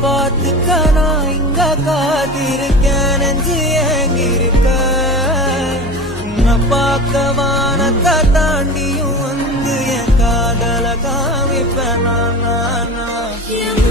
பார்த்துக்க நான் இங்க காத்திருக்கேன் நெஞ்சு ஏங்கிருக்க உன்னை பார்க்க வானத்தை தாண்டியும் வந்து என் காதல காமிப்பேன் நான்